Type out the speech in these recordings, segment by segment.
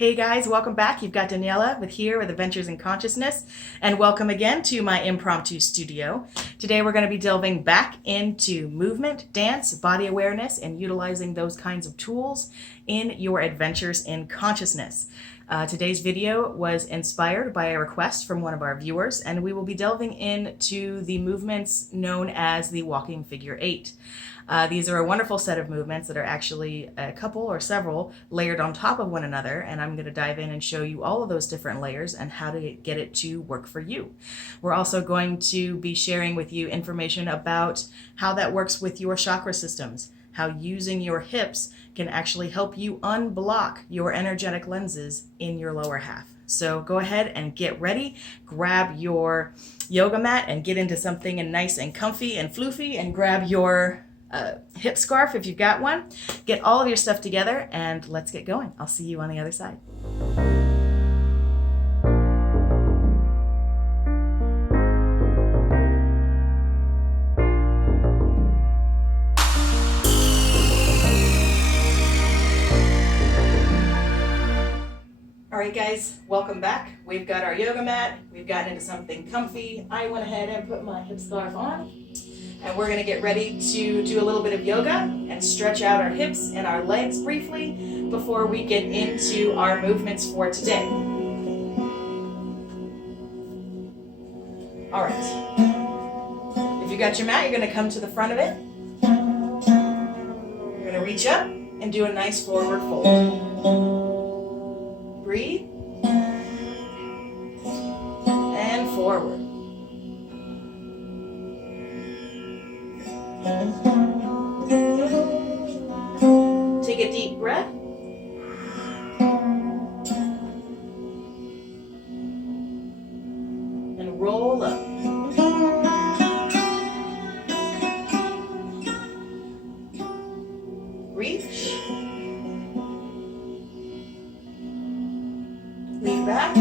Hey guys, welcome back. You've got Daniela with Adventures in Consciousness, and welcome again to my impromptu studio. Today we're going to be delving back into movement, dance, body awareness, and utilizing those kinds of tools in your adventures in consciousness. Today's video was inspired by a request from one of our viewers, and we will be delving into the movements known as the walking figure 8. These are a wonderful set of movements that are actually a couple or several layered on top of one another, and I'm going to dive in and show you all of those different layers and how to get it to work for you. We're also going to be sharing with you information about how that works with your chakra systems, how using your hips can actually help you unblock your energetic lenses in your lower half. So go ahead and get ready, grab your yoga mat and get into something nice and comfy and floofy, and grab your hip scarf if you've got one. Get all of your stuff together and let's get going. I'll see you on the other side. Alright guys, welcome back. We've got our yoga mat, we've gotten into something comfy. I went ahead and put my hip scarf on, and we're going to get ready to do a little bit of yoga and stretch out our hips and our legs briefly before we get into our movements for today. Alright, if you got your mat, you're going to come to the front of it. You're going to reach up and do a nice forward fold. Breathe and forward. Take a deep breath. And roll up. Reach. Lean back.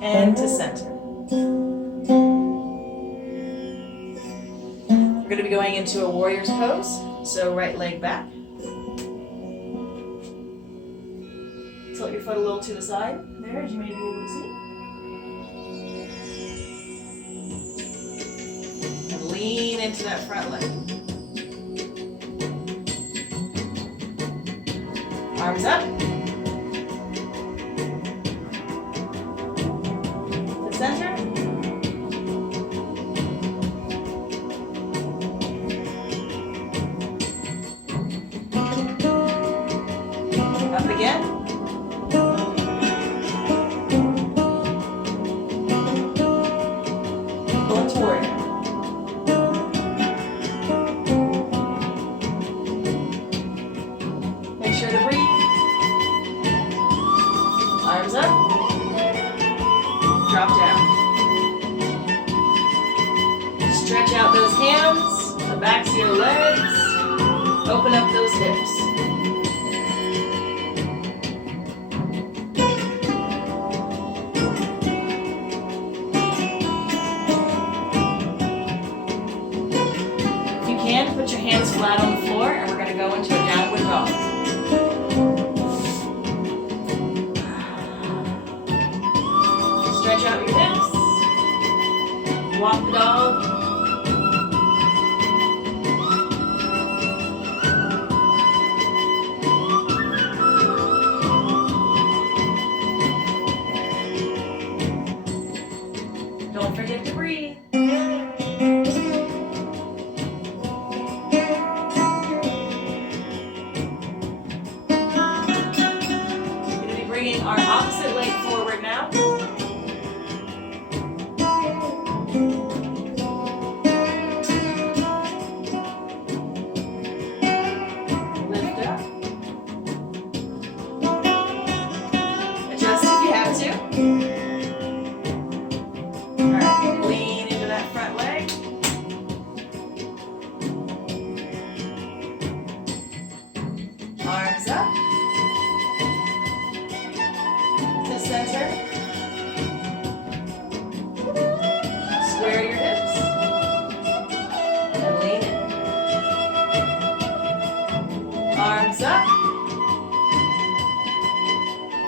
And to center. We're going to be going into a warrior's pose, so right leg back. Tilt your foot a little to the side there, as you may be able to see. And lean into that front leg. Arms up. To center. Up again. Go into warrior. Make sure to breathe. Arms up. Drop down. Stretch out those hands, the backs of your legs. Open up those hips. Put your hands flat on the floor, and we're going to go into a downward dog. Stretch out your hips. Walk the dog. Don't forget to breathe. Bringing our opposite leg forward now. Lift up. Adjust if you have to. Alright, lean into that front leg. Arms up. To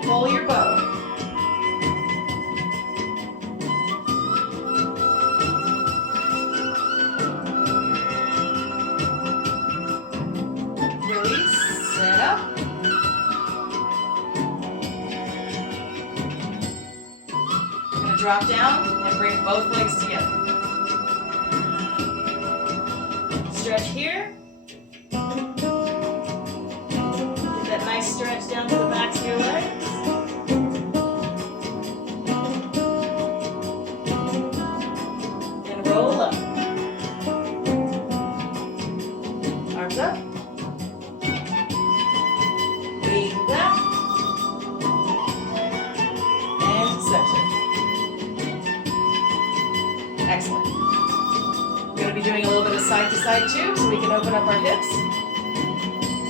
pull your bow. Release and up. Gonna drop down and bring both legs together. Stretch here. Get that nice stretch down to the backs of your legs. And roll up. Arms up. Lean back. And center. Excellent. We're going to be doing a little bit of side to side too, so we can open up our hips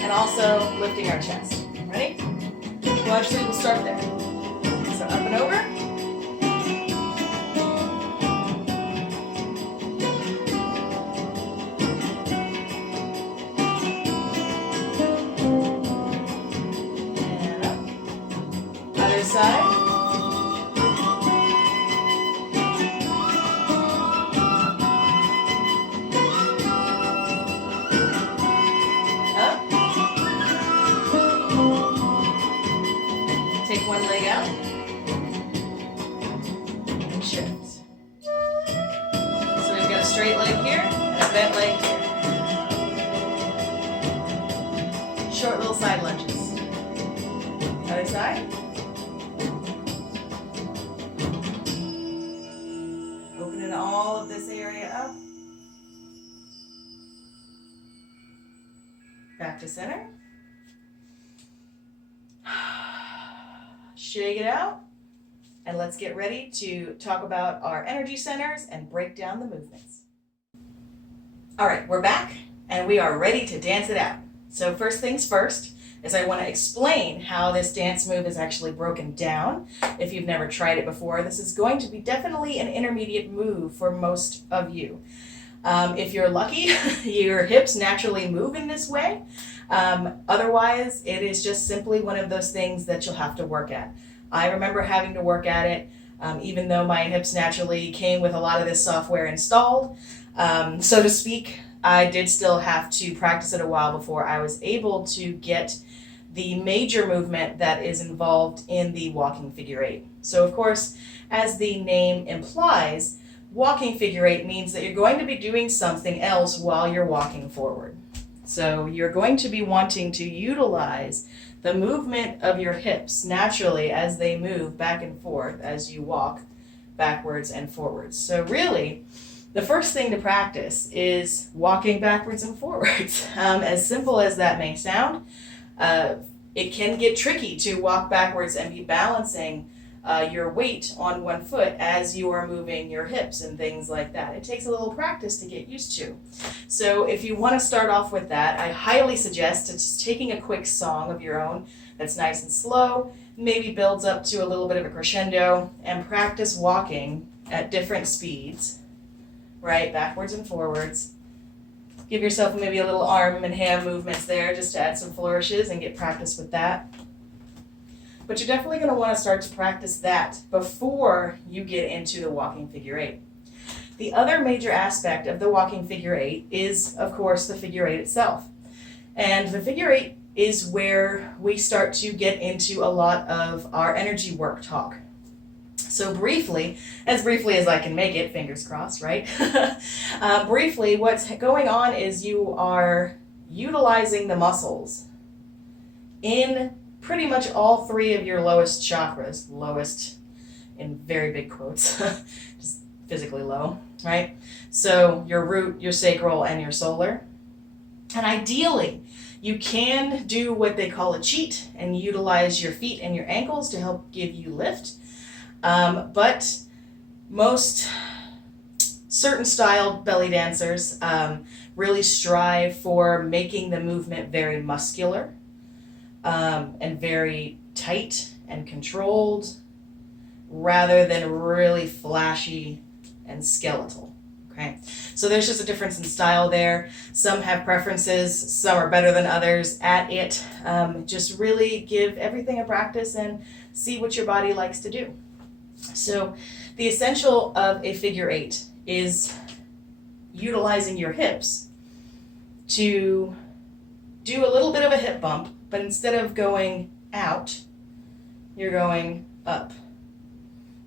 and also lifting our chest. Ready? Well, actually, we'll start there. So up and over. And up. Other side. Take one leg out and shift. So we've got a straight leg here and a bent leg here. Short little side lunges. Other side. Opening all of this area up. Back to center. Shake it out, and let's get ready to talk about our energy centers and break down the movements. All right, we're back, and we are ready to dance it out. So first things first is I want to explain how this dance move is actually broken down. If you've never tried it before, this is going to be definitely an intermediate move for most of you. If you're lucky, your hips naturally move in this way. Otherwise, it is just simply one of those things that you'll have to work at. I remember having to work at it, even though my hips naturally came with a lot of this software installed, so to speak. I did still have to practice it a while before I was able to get the major movement that is involved in the walking figure eight. So of course, as the name implies, walking figure eight means that you're going to be doing something else while you're walking forward. So you're going to be wanting to utilize the movement of your hips naturally as they move back and forth as you walk backwards and forwards. So really, the first thing to practice is walking backwards and forwards. As simple as that may sound, it can get tricky to walk backwards and be balancing your weight on one foot as you are moving your hips and things like that. It takes a little practice to get used to. So if you want to start off with that, I highly suggest just taking a quick song of your own that's nice and slow, maybe builds up to a little bit of a crescendo, and practice walking at different speeds, right? Backwards and forwards. Give yourself maybe a little arm and hand movements there just to add some flourishes and get practice with that. But you're definitely going to want to start to practice that before you get into the walking figure eight. The other major aspect of the walking figure eight is, of course, the figure eight itself. And the figure eight is where we start to get into a lot of our energy work talk. So briefly as I can make it, fingers crossed, right? Briefly, what's going on is you are utilizing the muscles in pretty much all three of your lowest chakras, lowest in very big quotes, just physically low, right? So your root, your sacral, and your solar. And ideally, you can do what they call a cheat and utilize your feet and your ankles to help give you lift. But most certain styled belly dancers really strive for making the movement very muscular and very tight and controlled rather than really flashy and skeletal, Okay, so there's just a difference in style there. Some have preferences, some are better than others at it. Just really give everything a practice and see what your body likes to do. So the essential of a figure eight is utilizing your hips to do a little bit of a hip bump, but instead of going out, you're going up,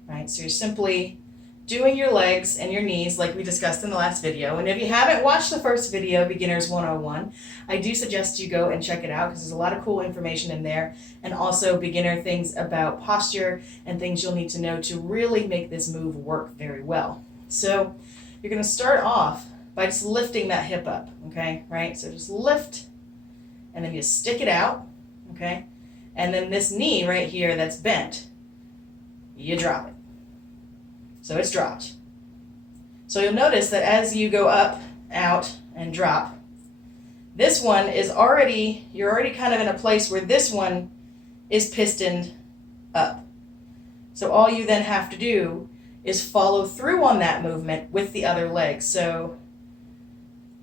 right? So you're simply doing your legs and your knees like we discussed in the last video. And if you haven't watched the first video, Beginners 101, I do suggest you go and check it out because there's a lot of cool information in there, and also beginner things about posture and things you'll need to know to really make this move work very well. So you're going to start off by just lifting that hip up, okay, right? So just lift, and then you stick it out, okay? And then this knee right here that's bent, you drop it. So it's dropped. So you'll notice that as you go up, out, and drop, this one is you're already kind of in a place where this one is pistoned up. So all you then have to do is follow through on that movement with the other leg. So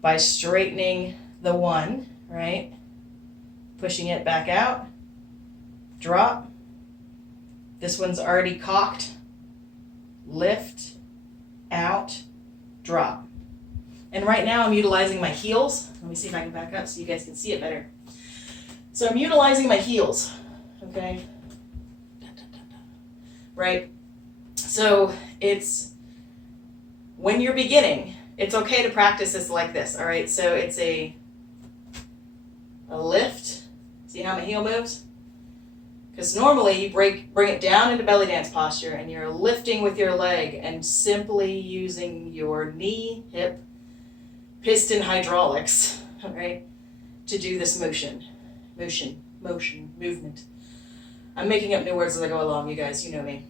by straightening the one, right, pushing it back out, drop. This one's already cocked. Lift, out, drop. And right now I'm utilizing my heels. Let me see if I can back up so you guys can see it better. So I'm utilizing my heels, okay? Right? So it's, when you're beginning, it's okay to practice this like this, all right? So it's a lift. See how my heel moves? Because normally you bring it down into belly dance posture and you're lifting with your leg and simply using your knee, hip, piston hydraulics, right, to do this movement. I'm making up new words as I go along, you guys, you know me.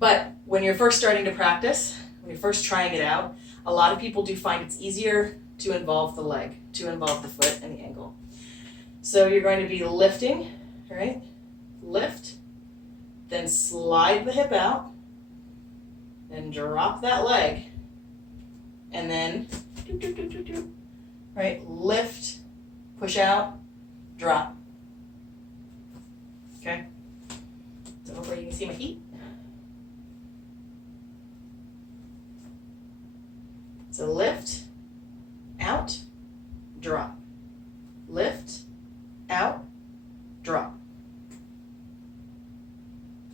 But when you're first starting to practice, when you're first trying it out, a lot of people do find it's easier to involve the leg, to involve the foot and the ankle. So you're going to be lifting, right? Lift, then slide the hip out, then drop that leg, and then, right, lift, push out, drop. Okay? So hopefully you can see my feet. So lift, out, drop. Lift, out, drop.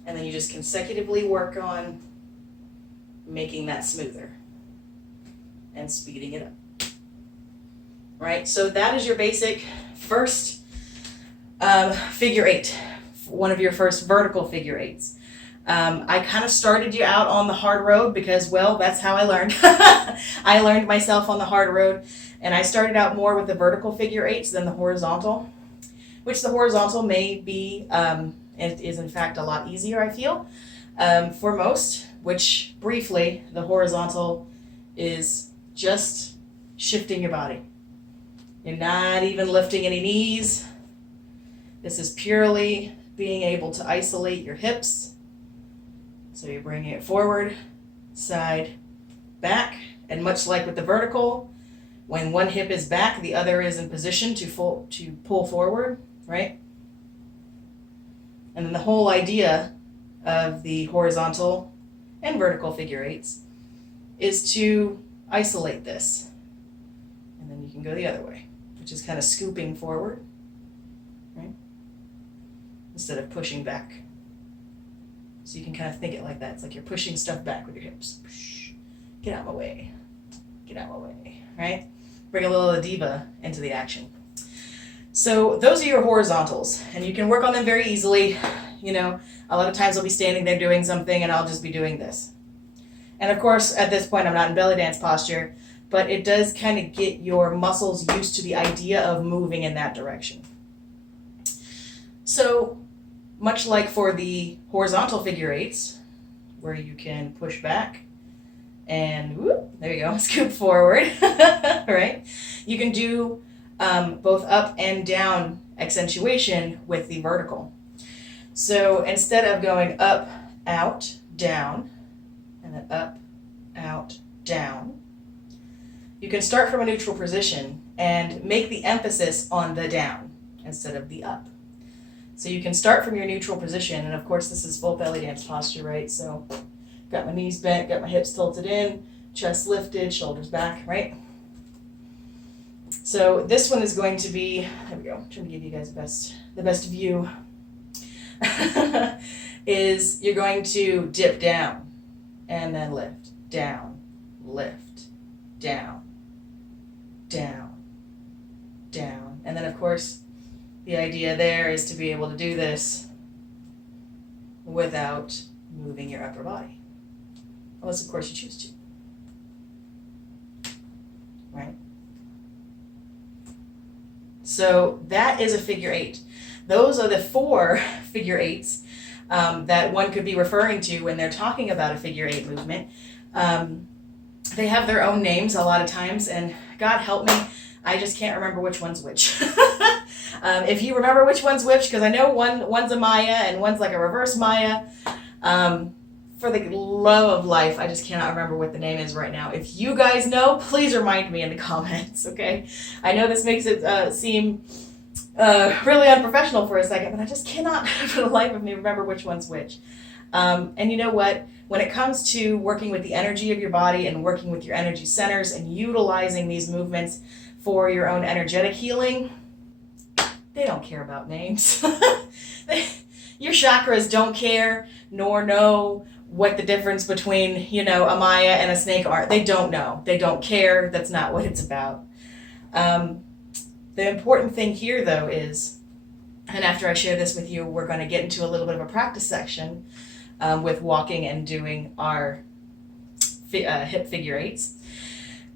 And then you just consecutively work on making that smoother and speeding it up. Right? So that is your basic first figure eight, one of your first vertical figure eights. I kind of started you out on the hard road because, well, that's how I learned. I learned myself on the hard road, and I started out more with the vertical figure eights than the horizontal, which the horizontal may be, it is in fact a lot easier, I feel, for most, which briefly, the horizontal is just shifting your body. You're not even lifting any knees. This is purely being able to isolate your hips. So you're bringing it forward, side, back, and much like with the vertical, when one hip is back, the other is in position to pull forward, right? And then the whole idea of the horizontal and vertical figure eights is to isolate this. And then you can go the other way, which is kind of scooping forward, right? Instead of pushing back. So you can kind of think it like that. It's like you're pushing stuff back with your hips. Get out of my way. Get out of my way, right? Bring a little diva into the action. So those are your horizontals, and you can work on them very easily. You know, a lot of times I'll be standing there doing something and I'll just be doing this. And of course, at this point, I'm not in belly dance posture, but it does kind of get your muscles used to the idea of moving in that direction. So much like for the horizontal figure eights, where you can push back and whoop, there you go, scoop forward, right? You can do both up and down accentuation with the vertical. So instead of going up, out, down, and then up, out, down. You can start from a neutral position and make the emphasis on the down instead of the up. So you can start from your neutral position, and of course this is full belly dance posture, right? So got my knees bent, got my hips tilted in, chest lifted, shoulders back, right? So this one is going to be, there we go, I'm trying to give you guys the best view, is you're going to dip down and then lift, down, lift, down, down, down. And then of course, the idea there is to be able to do this without moving your upper body. Unless, of course, you choose to. Right? So that is a figure eight. Those are the 4 figure eights that one could be referring to when they're talking about a figure eight movement. They have their own names a lot of times, and God help me, I just can't remember which one's which. If you remember which one's which, because I know one's a Maya and one's like a reverse Maya. For the love of life, I just cannot remember what the name is right now. If you guys know, please remind me in the comments, okay? I know this makes it seem really unprofessional for a second, but I just cannot for the life of me remember which one's which. And you know what? When it comes to working with the energy of your body and working with your energy centers and utilizing these movements for your own energetic healing, they don't care about names. Your chakras don't care nor know what the difference between, you know, a Maya and a snake are. They don't know. They don't care. That's not what it's about. The important thing here, though, is, and after I share this with you, we're going to get into a little bit of a practice section with walking and doing our hip figure eights.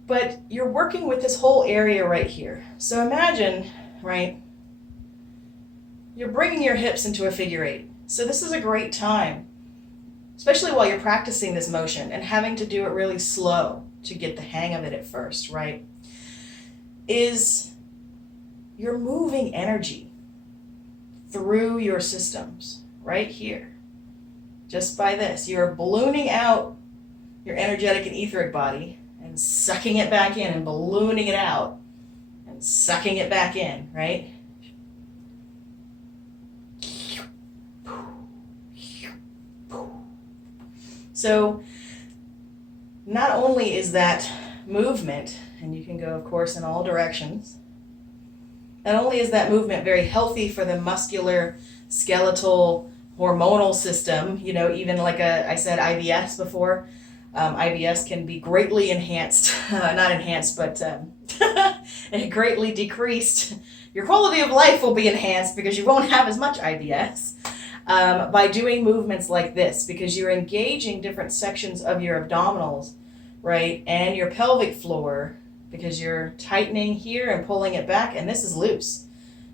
But you're working with this whole area right here. So imagine, right, you're bringing your hips into a figure eight. So this is a great time, especially while you're practicing this motion and having to do it really slow to get the hang of it at first, right? Is you're moving energy through your systems right here. Just by this, you're ballooning out your energetic and etheric body and sucking it back in and ballooning it out and sucking it back in, right? So not only is that movement, and you can go, of course, in all directions, not only is that movement very healthy for the muscular, skeletal, hormonal system, you know, even like I said IBS before, IBS can be greatly enhanced, not enhanced, but greatly decreased. Your quality of life will be enhanced because you won't have as much IBS. By doing movements like this, because you're engaging different sections of your abdominals, right, and your pelvic floor, because you're tightening here and pulling it back, and this is loose.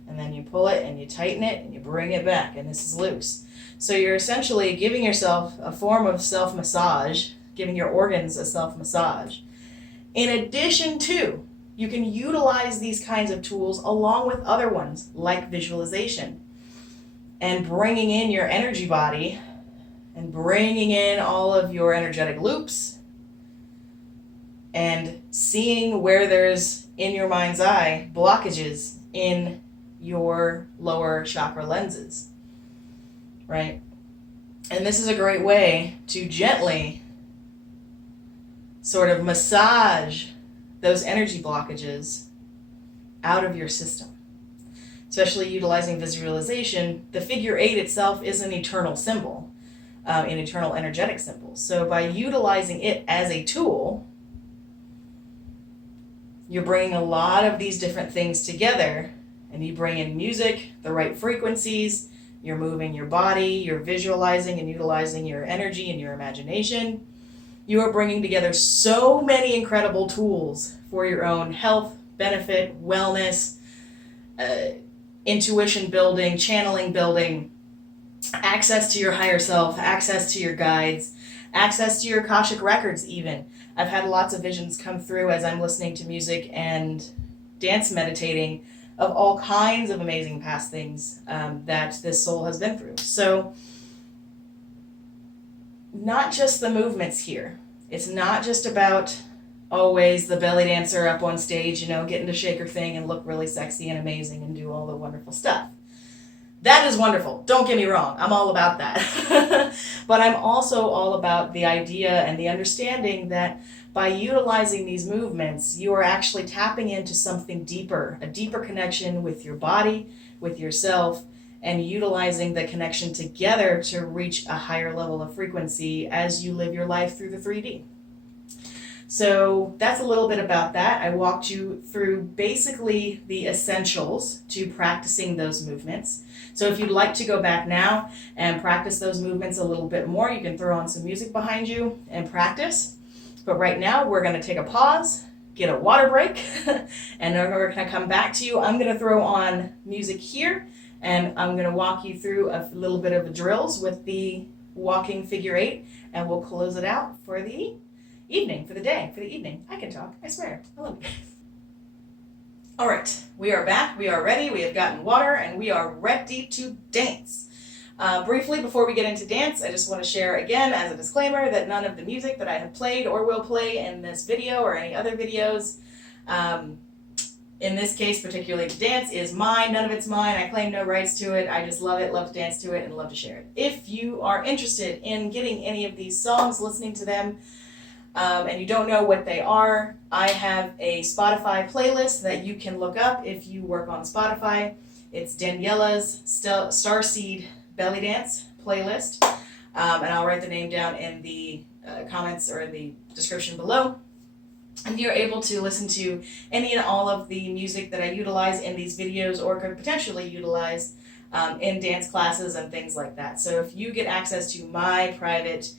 And then you pull it and you tighten it and you bring it back, and this is loose. So you're essentially giving yourself a form of self-massage, giving your organs a self-massage. In addition to, you can utilize these kinds of tools along with other ones, like visualization. And bringing in your energy body and bringing in all of your energetic loops and seeing where there's, in your mind's eye, blockages in your lower chakra lenses, right? And this is a great way to gently sort of massage those energy blockages out of your system. Especially utilizing visualization, the figure eight itself is an eternal symbol, an eternal energetic symbol. So by utilizing it as a tool, you're bringing a lot of these different things together, and you bring in music, the right frequencies, you're moving your body, you're visualizing and utilizing your energy and your imagination. You are bringing together so many incredible tools for your own health, benefit, wellness, intuition building, channeling building, access to your higher self, access to your guides, access to your Akashic records even. I've had lots of visions come through as I'm listening to music and dance meditating of all kinds of amazing past things that this soul has been through. So not just the movements here. It's not just about always the belly dancer up on stage, getting to shake her thing and look really sexy and amazing and do all the wonderful stuff. That is wonderful. Don't get me wrong. I'm all about that. But I'm also all about the idea and the understanding that by utilizing these movements, you are actually tapping into something deeper, a deeper connection with your body, with yourself, and utilizing the connection together to reach a higher level of frequency as you live your life through the 3D. So that's a little bit about that. I walked you through basically the essentials to practicing those movements. So if you'd like to go back now and practice those movements a little bit more, you can throw on some music behind you and practice. But right now we're going to take a pause, get a water break, and then we're going to come back to you. I'm going to throw on music here, and I'm going to walk you through a little bit of drills with the walking figure 8, and we'll close it out for the evening, for the day, for the evening. I can talk, I swear. I love it. All right, we are back, we are ready, we have gotten water, and we are ready to dance. Briefly, before we get into dance, I just want to share again as a disclaimer that none of the music that I have played or will play in this video or any other videos, in this case, particularly the dance, is mine. None of it's mine. I claim no rights to it. I just love it, love to dance to it, and love to share it. If you are interested in getting any of these songs, listening to them, and you don't know what they are, I have a Spotify playlist that you can look up if you work on Spotify. It's Daniela's Starseed BellyDance playlist, and I'll write the name down in the comments or in the description below. And you're able to listen to any and all of the music that I utilize in these videos or could potentially utilize in dance classes and things like that. So if you get access to my private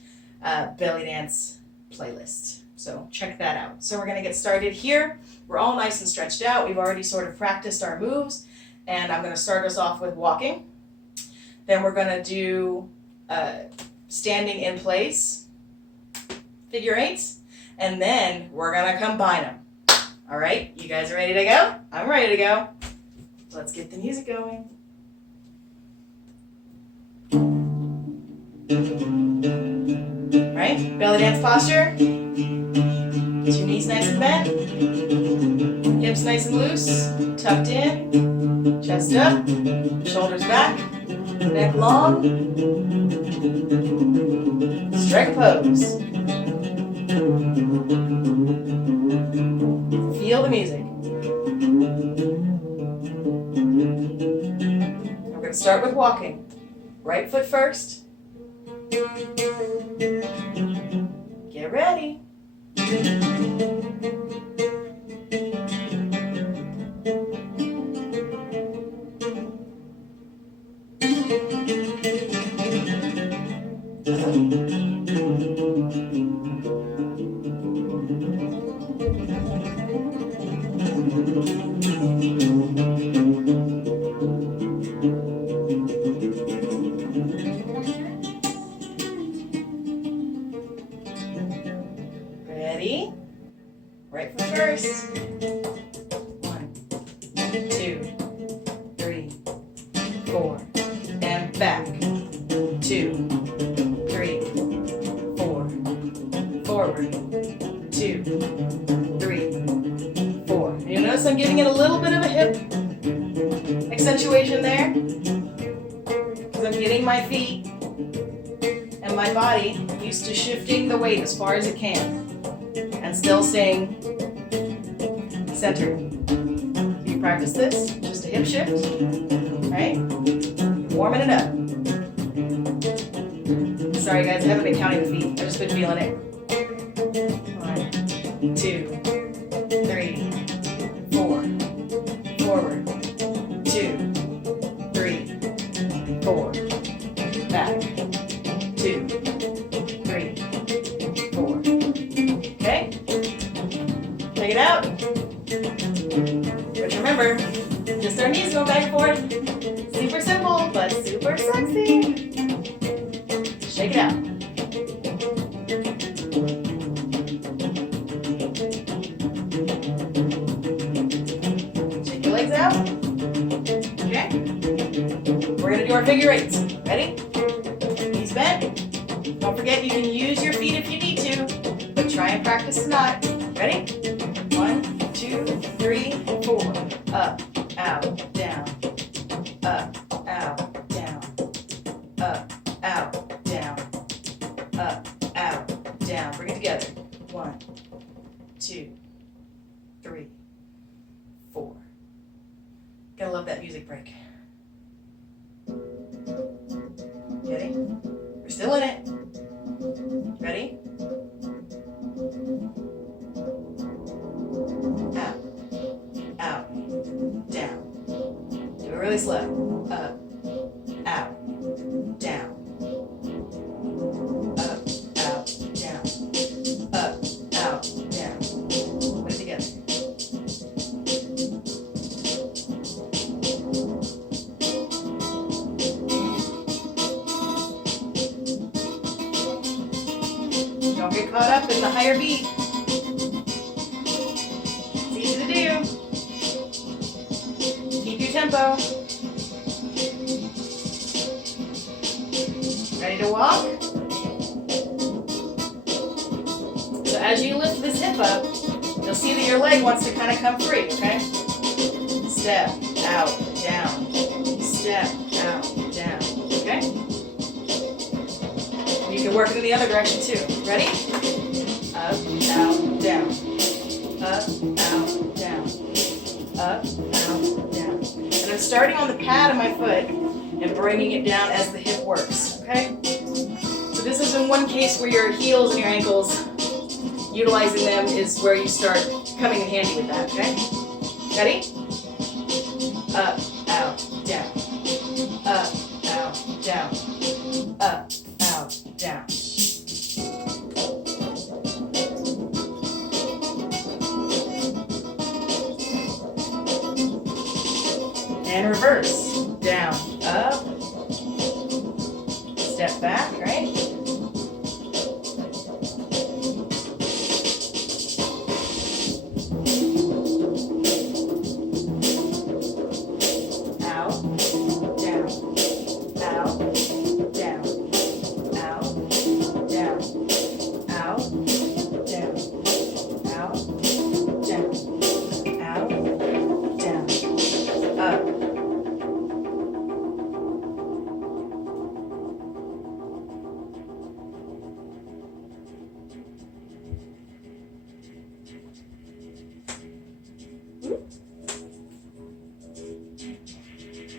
BellyDance playlist. So check that out. So we're going to get started here. We're all nice and stretched out. We've already sort of practiced our moves, and I'm going to start us off with walking. Then we're going to do standing in place, figure 8s, and then we're going to combine them. All right, you guys ready to go? I'm ready to go. Let's get the music going. Right, belly dance posture. Get your knees nice and bent. Hips nice and loose. Tucked in. Chest up. Shoulders back. Neck long. Strike pose. Feel the music. We're going to start with walking. Right foot first. Get ready. Ready? Right foot first. 1, 2, 3, 4. And back. 2, 3, 4. Forward. 2, 3, 4. You notice I'm giving it a little bit of a hip accentuation there, because I'm getting my feet and my body used to shifting the weight as far as it can and still staying centered. You practice this, just a hip shift, right? Warming it up. Sorry guys, I haven't been counting the feet. I just been feeling it. 1, 2, 3, 4. Forward. 2, 3, 4. Back. 2, 3, 4. Okay? Check it out. But remember, just our knees go back and forth. Super simple, but super sexy. Shake it out. Shake your legs out. Okay? We're going to do our figure 8s. Ready? Knees bent. Don't forget you can use your feet if you need to, but try and practice to not. Ready? 1, 2, 3, 4. Up, out, down. Up, out, down. Up, out, down. Up, out, down. Bring it together. 1, 2, 3, 4. Gotta love that music break. Ready? We're still in it. Ready? Out, out, down. Do it really slow. Up, out, down. Up, out, down. Up, out, down. Put it together. Don't get caught up in the higher beat. It's easy to do. Keep your tempo. Ready to walk? So as you lift this hip up, you'll see that your leg wants to kind of come free, okay? Step, out, down. Step, out, down, okay? You can work it in the other direction too. Ready? Up, out, down. Up, out, down. Up, out, down. And I'm starting on the pad of my foot and bringing it down as the hip works, okay? So this is in one case where your heels and your ankles, utilizing them is where you start coming in handy with that, okay? Ready? Up, out, down. Up, out, down. Up, out, down. And reverse. Down, up. Step back, right? Out, down, out, down, out, down, out, down, out, down, out, down, up.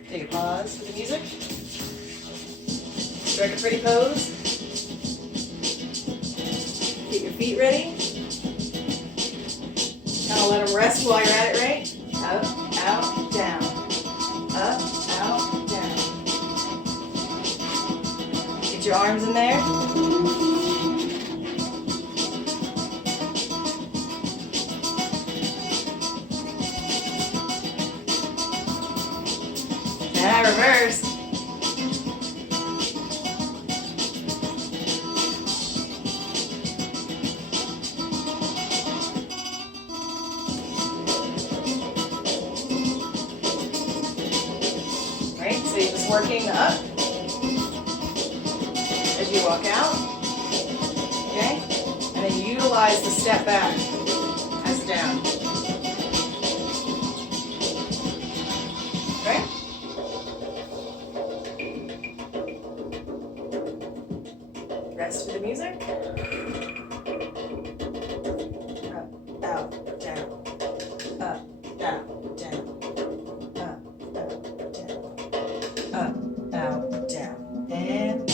Take a pause for the music. Strike a pretty pose. Get your feet ready. Kind of let them rest while you're at it, right? Up, out, down. Up, out, down. Get your arms in there. Now reverse. Right, so you're just working up as you walk out. Okay? And then utilize the step back as down. Okay? Rest for the music. Up, out, down. Up, out, down. Up, out, down. Up, out, down. And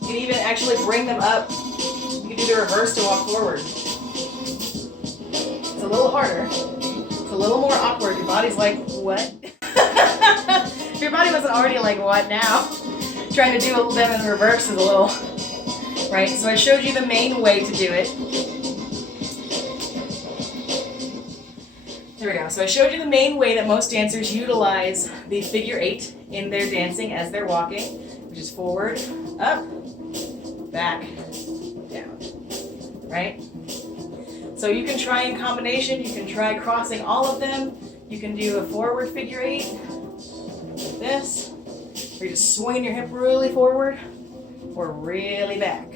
you can even actually bring them up. You can do the reverse to walk forward. It's a little harder. It's a little more awkward. Your body's like, what? If your body wasn't already like, what now? Trying to do them in reverse is a little, right? So I showed you the main way to do it. There we go. So I showed you the main way that most dancers utilize the figure 8 in their dancing as they're walking, which is forward, up, back, down, right? So you can try in combination, you can try crossing all of them. You can do a forward figure 8, like this, where you're just swinging your hip really forward or really back,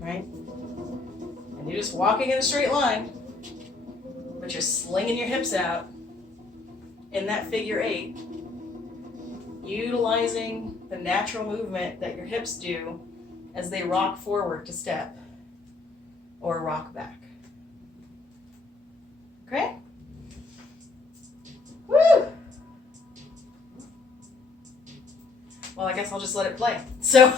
right? And you're just walking in a straight line, but you're slinging your hips out in that figure 8, utilizing the natural movement that your hips do as they rock forward to step or rock back. Okay? Woo! Well, I guess I'll just let it play. So,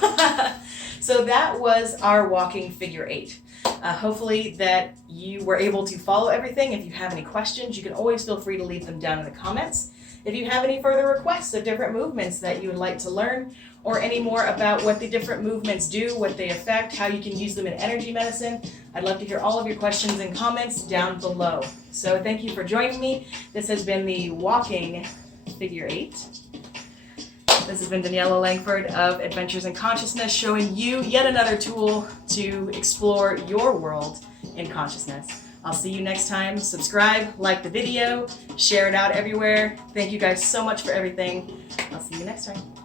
so that was our walking figure 8. Hopefully that you were able to follow everything. If you have any questions, you can always feel free to leave them down in the comments. If you have any further requests of different movements that you would like to learn, or any more about what the different movements do, what they affect, how you can use them in energy medicine, I'd love to hear all of your questions and comments down below. So thank you for joining me. This has been the walking figure 8. This has been Daniela Langford of Adventures in Consciousness, showing you yet another tool to explore your world in consciousness. I'll see you next time. Subscribe, like the video, share it out everywhere. Thank you guys so much for everything. I'll see you next time.